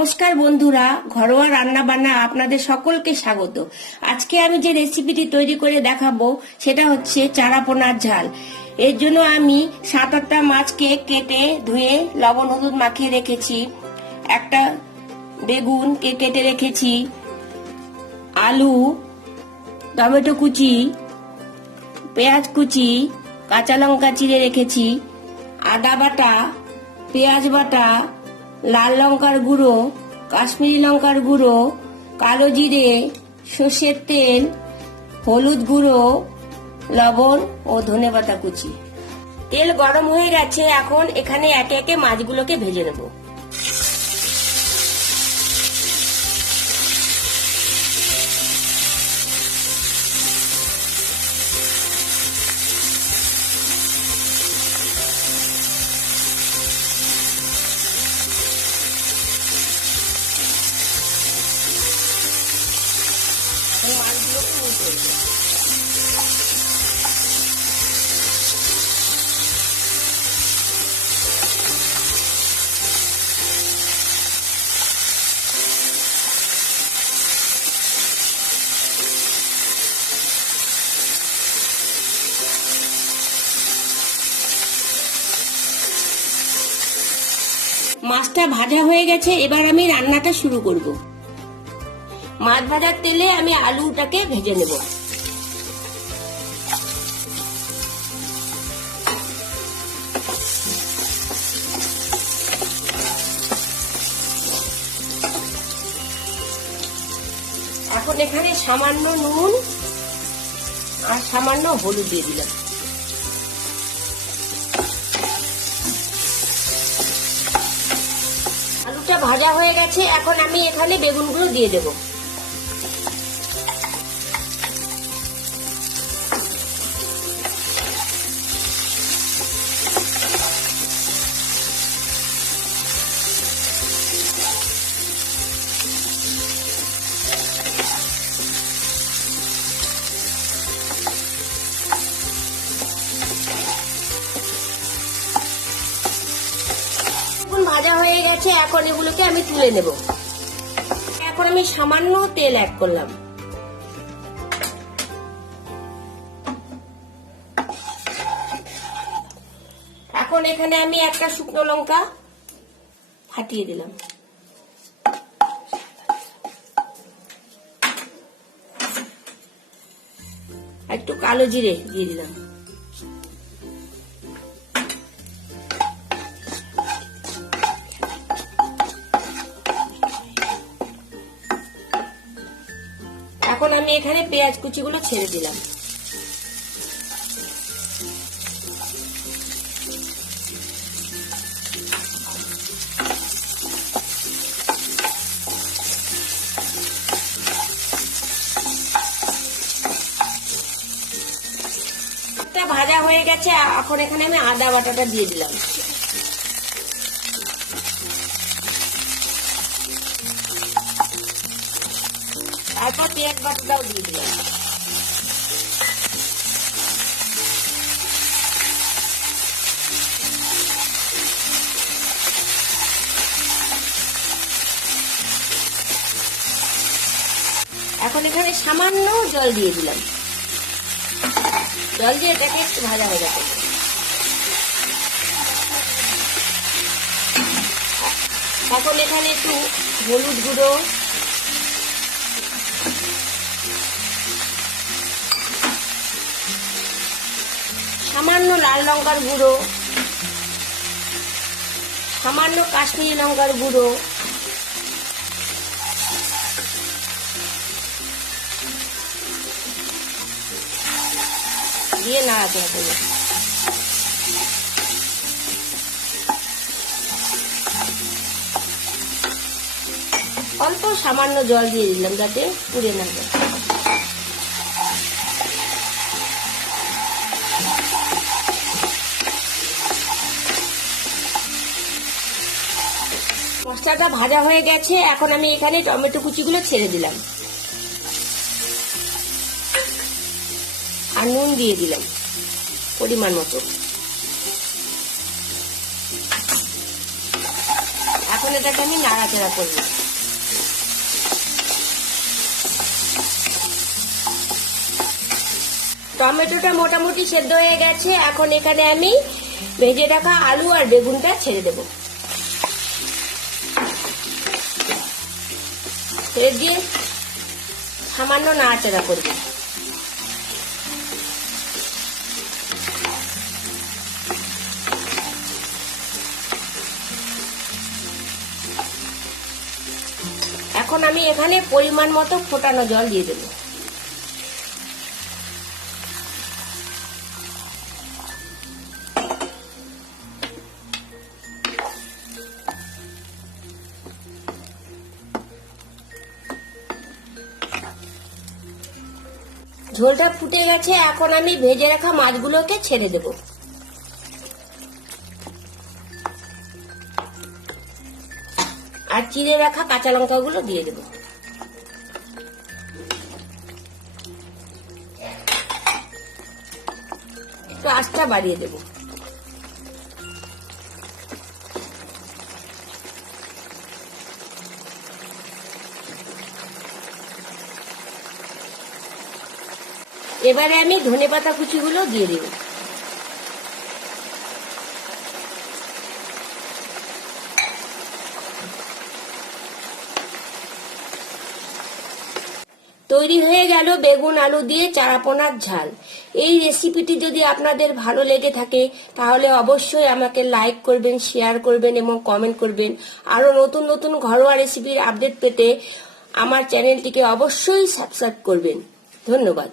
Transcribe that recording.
নমস্কার বন্ধুরা, ঘরোয়া রান্না বান্না আপনাদের সকলকে স্বাগত। আজকে আমি যে রেসিপিটি তৈরি করে দেখাবো সেটা হচ্ছে চারাপোনার ঝাল। এর জন্য আমি 7-8টা মাছকে কেটে ধুয়ে লবণ হলুদ মাখিয়ে রেখেছি। একটা বেগুনকে কেটে রেখেছি, আলু, টমেটো কুচি, পেঁয়াজ কুচি, কাঁচা লঙ্কা চিড়ে রেখেছি, আদা বাটা, পেঁয়াজ বাটা, লাল লঙ্কার গুঁড়ো, কাশ্মীরি লঙ্কার গুঁড়ো, কালো জিরে, সর্ষের তেল, হলুদ গুঁড়ো, লবণ ও ধনেপাতা কুচি। তেল গরম হয়ে গেছে, এখন এখানে একে একে মাছগুলোকে ভেজে নেব। মাছটা ভাজা হয়ে গেছে, এবার আমি রান্নাটা শুরু করব। মাছ ভাজার তেলে আমি আলুটাকে ভেজে নেব। এখন এখানে সামান্য নুন আর সামান্য হলুদ দিয়ে দিলাম। আলুটা ভাজা হয়ে গেছে, এখন আমি এখানে বেগুনগুলো দিয়ে দেব। ভাজা হয়ে গেছে, এখন এগুলোকে আমি তুলে নেব। এখন আমি সামান্য তেল অ্যাড করলাম। এখন এখানে আমি একটা শুকনো লঙ্কা ফাটিয়ে দিলাম। একটু কালো জিরে দিয়ে দিলাম। এখন আমি এখানে পেঁয়াজ কুচিগুলো ছেড়ে দিলাম। ভাজা হয়ে গেছে, এখন এখানে আমি আদা বাটাটা দিয়ে দিলাম। তারপর পেঁয়াজ বাটাটাও দিয়ে দিলাম। এখন এখানে সামান্য জল দিয়ে দিলাম। জল দিয়ে এটাকে একটু ভাজা হয়ে যাবে। এখন এখানে একটু হলুদ গুঁড়ো, সামান্য লাল লঙ্কার গুঁড়ো, সামান্য কাশ্মীরি লঙ্কার গুঁড়ো, দিয়ে নাড়াচাড়া করব। অল্প সামান্য জল দিয়ে দিলাম যাতে পুড়ে না যায়। মশলাটা ভাজা হয়ে গেছে, এখন আমি এখানে টমেটো কুচিগুলো ছেড়ে দিলাম আর নুন দিয়ে দিলাম পরিমাণ মতো। এখন এটাকে আমি নাড়াচাড়া করব। টমেটোটা মোটামুটি সেদ্ধ হয়ে গেছে। এখন এখানে আমি ভেজে রাখা আলু আর বেগুনটা ছেড়ে দেব। ছেড়ে দিয়ে সামান্য নাড়াচাড়া করব। এখন আমি এখানে পরিমাণ মতো ফোটানো জল দিয়ে দেব। ঝোলটা ফুটে গেছে। এখন আমি ভেজে রাখা মাছগুলোকে ছেড়ে দেব। আর চিড়ে রাখা কাঁচা লঙ্কাগুলো দিয়ে দেব। একটু আঁচটা বাড়িয়ে দেব। এবারে আমি ধনেপাতা কুচিগুলো দিয়ে দেব। তৈরি হয়ে গেল বেগুন আলু দিয়ে চারাপোনার ঝাল। এই রেসিপিটি যদি আপনাদের ভালো লেগে থাকে তাহলে অবশ্যই আমাকে লাইক করবেন, শেয়ার করবেন এবং কমেন্ট করবেন। আরো নতুন নতুন ঘরোয়া রেসিপির আপডেট পেতে আমার চ্যানেলটিকে অবশ্যই সাবস্ক্রাইব করবেন। ধন্যবাদ।